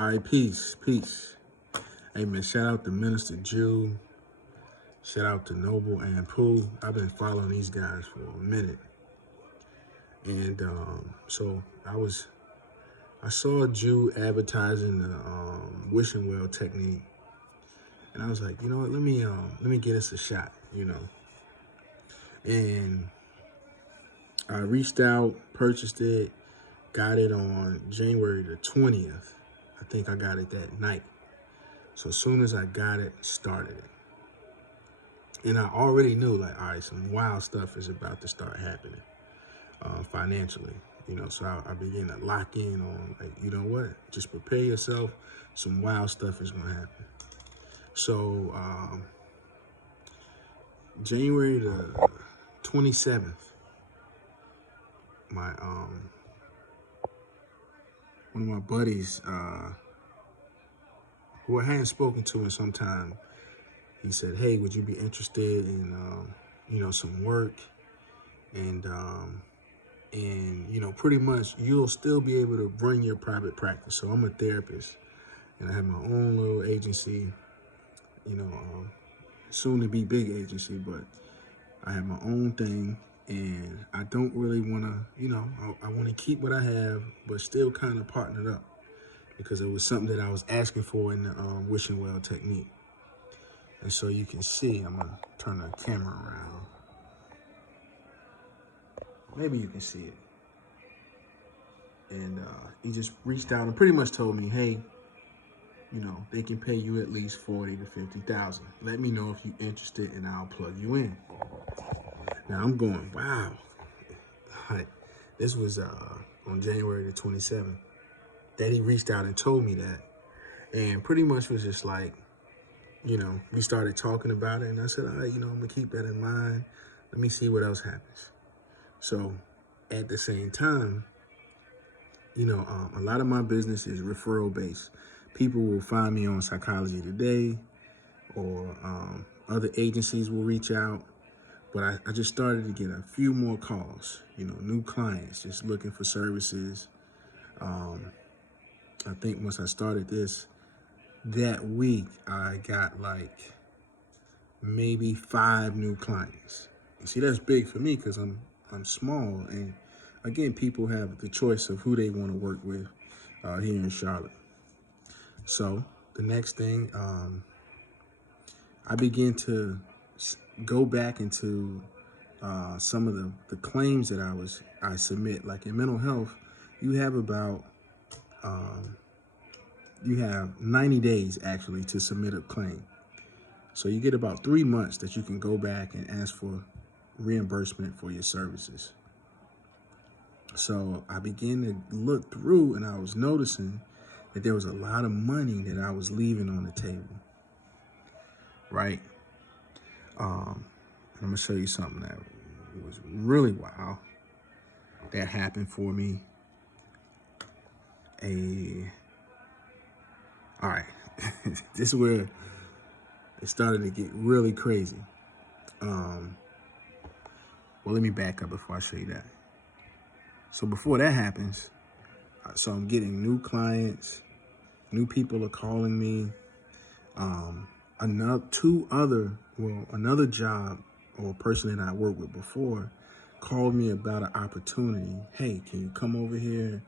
All right, peace, peace. Hey, man, shout out to Minister Jew. Shout out to Noble and Pooh. I've been following these guys for a minute. And so I saw Jew advertising the wishing well technique. And I was like, you know what, let me get us a shot, And I reached out, purchased it, got it on January the 20th. I think I got it that night. So as soon as I got it, started it. And I already knew, like, all right, some wild stuff is about to start happening financially. So I began to lock in on, like, you know what? Just prepare yourself. Some wild stuff is going to happen. So January the 27th, my one of my buddies who I hadn't spoken to in some time, he said, hey, would you be interested in, some work? And pretty much you'll still be able to run your private practice. So I'm a therapist and I have my own little agency, soon to be big agency, but I have my own thing and I don't really want to, I want to keep what I have, but still kind of partner it up because it was something that I was asking for in the wishing well technique. And so you can see, I'm going to turn the camera around. Maybe you can see it. And he just reached out and pretty much told me, hey, they can pay you at least 40 to 50,000. Let me know if you're interested and I'll plug you in. Now I'm going, wow. Like, this was on January the 27th that he reached out and told me that. And pretty much was just like, we started talking about it and I said, all right, I'm gonna keep that in mind. Let me see what else happens. So at the same time, a lot of my business is referral based. People will find me on Psychology Today or other agencies will reach out. But I just started to get a few more calls, new clients just looking for services. I think once I started this, that week I got like maybe 5 new clients. You see, that's big for me because I'm small. And again, people have the choice of who they want to work with here in Charlotte. So the next thing, I began to go back into some of the claims that I submit. Like in mental health, you have about you have 90 days actually to submit a claim. So you get about 3 months that you can go back and ask for reimbursement for your services. So I began to look through and I was noticing that there was a lot of money that I was leaving on the table, right? And I'm gonna show you something that was really wild that happened for me. All right, this is where it started to get really crazy. Well, let me back up before I show you that. So before that happens, so I'm getting new clients, new people are calling me. Another job or person that I worked with before called me about an opportunity. Hey, can you come over here?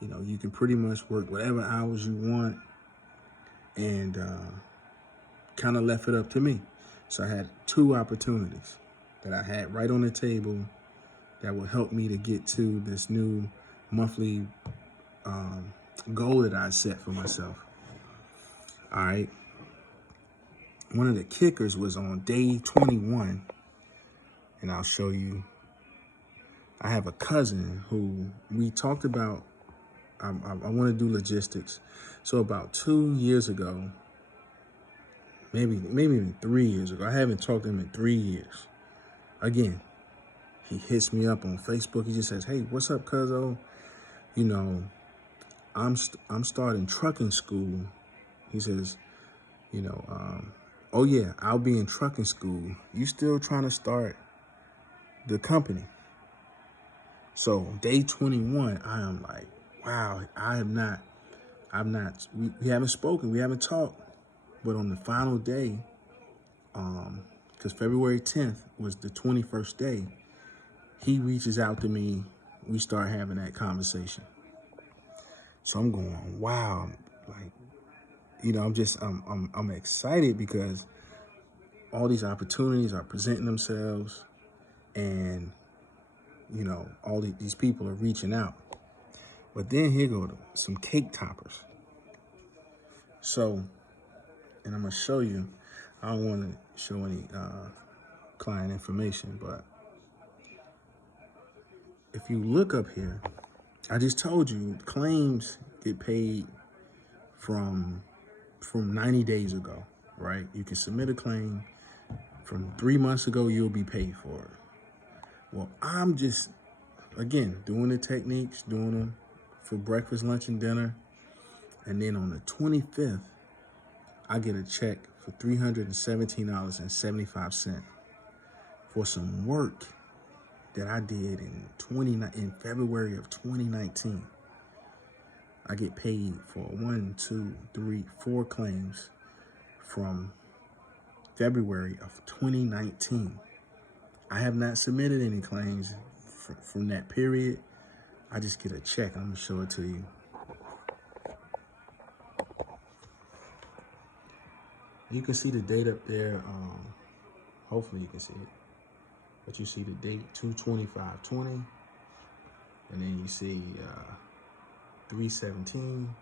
You can pretty much work whatever hours you want, and kind of left it up to me. So I had 2 opportunities that I had right on the table that will help me to get to this new monthly goal that I set for myself. All right. One of the kickers was on day 21, and I'll show you. I have a cousin who we talked about. I want to do logistics. So about 2 years ago, maybe even 3 years ago, I haven't talked to him in 3 years. Again, he hits me up on Facebook. He just says, hey, what's up, cuzzo? I'm starting trucking school. He says, oh yeah, I'll be in trucking school. You still trying to start the company? So day 21, I am like, wow, I we haven't spoken, we haven't talked, but on the final day, because February 10th was the 21st day, he reaches out to me. We start having that conversation. So I'm going, wow, like, I'm excited because all these opportunities are presenting themselves, and all these people are reaching out. But then here go some cake toppers. So, and I'm gonna show you. I don't want to show any client information, but if you look up here, I just told you claims get paid from 90 days ago, right? You can submit a claim from 3 months ago, you'll be paid for it. Well, I'm just, again, doing the techniques, doing them for breakfast, lunch, and dinner. And then on the 25th, I get a check for $317.75 for some work that I did in February of 2019. I get paid for 1, 2, 3, 4 claims from February of 2019. I have not submitted any claims from that period. I just get a check. I'm gonna show it to you. You can see the date up there. Hopefully you can see it. But you see the date 2/25/20, and then you see 3/17.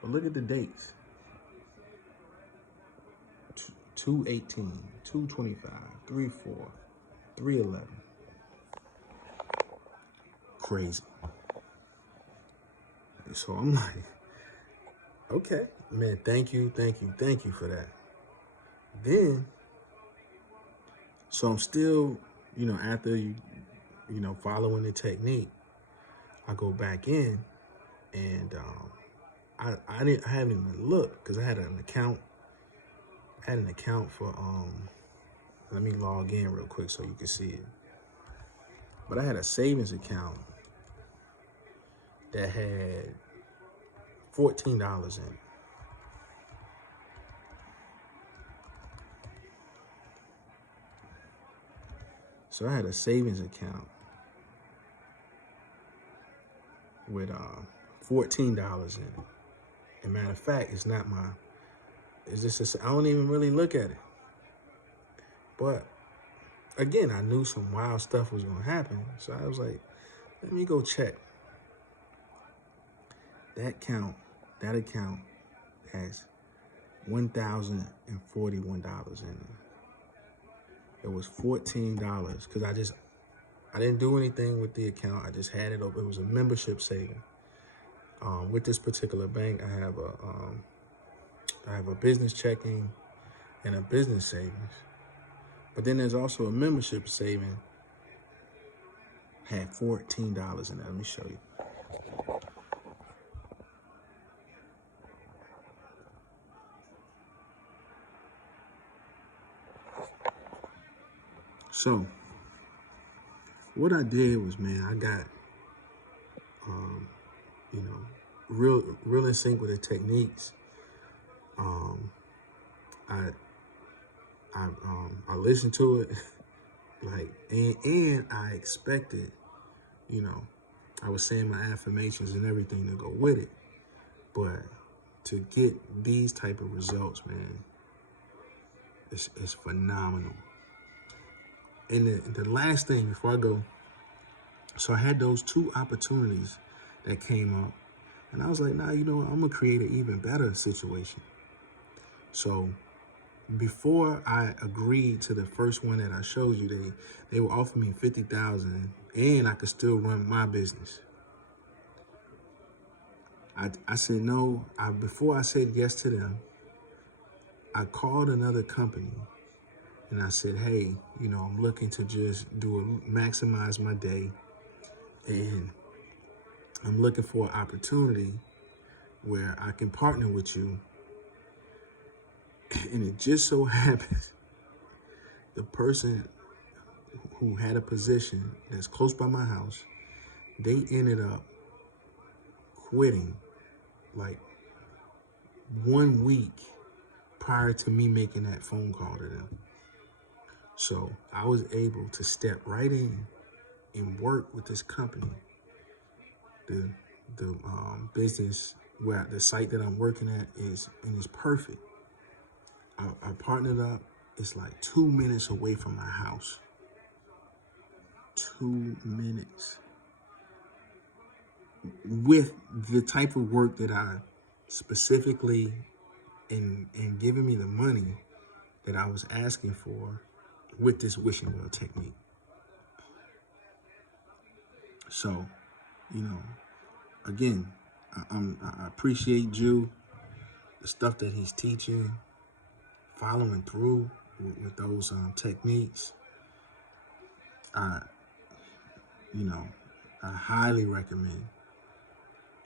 But look at the dates: 2/18, 2/25, 3/4, 3/11. Crazy. So I'm like, okay, man, thank you for that. Then, so I'm still, after following the technique, I go back in, and I haven't even looked because I had an account. I had an account for let me log in real quick so you can see it. But I had a savings account that had $14 in it. So I had a savings account with $14 in it. As a matter of fact, it's not my, it's just, I don't even really look at it. But again, I knew some wild stuff was gonna happen. So I was like, let me go check. That account has $1,041 in it. It was $14 because I didn't do anything with the account. I just had it open. It was a membership saving. With this particular bank, I have a business checking and a business savings. But then there's also a membership saving. Had $14 in it. Let me show you. So what I did was, man, I got, real in sync with the techniques. I listened to it, like, and I expected, I was saying my affirmations and everything to go with it, but to get these type of results, man, it's phenomenal. And the last thing before I go, so I had those 2 opportunities that came up, and I was like, nah, I'm gonna create an even better situation. So before I agreed to the first one that I showed you, they were offering me $50,000, and I could still run my business. I said no. Before I said yes to them, I called another company, and I said, hey, I'm looking to just maximize my day, and I'm looking for an opportunity where I can partner with you. And it just so happens the person who had a position that's close by my house, they ended up quitting like 1 week prior to me making that phone call to them. So I was able to step right in and work with this company. The business where the site that I'm working at is perfect. I partnered up. It's like 2 minutes away from my house. 2 minutes. With the type of work that I specifically and giving me the money that I was asking for with this wishing well technique. So, you know, again, I appreciate Jew, the stuff that he's teaching, following through with those techniques. You know, I highly recommend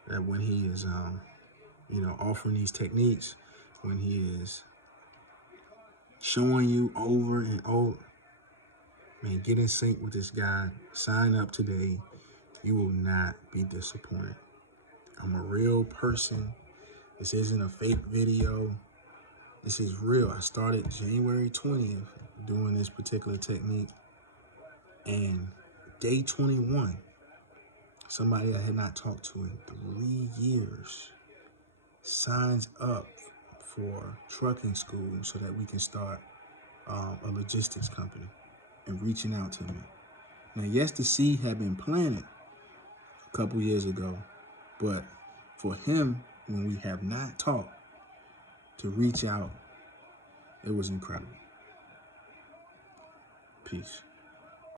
that when he is, you know, offering these techniques, when he is showing you over and over, man, get in sync with this guy. Sign up today. You will not be disappointed. I'm a real person. This isn't a fake video. This is real. I started January 20th doing this particular technique. And day 21, somebody I had not talked to in 3 years signs up for trucking school so that we can start a logistics company, and reaching out to me. Now, yes, the seed had been planted a couple years ago, but for him, when we have not talked, to reach out, it was incredible. Peace.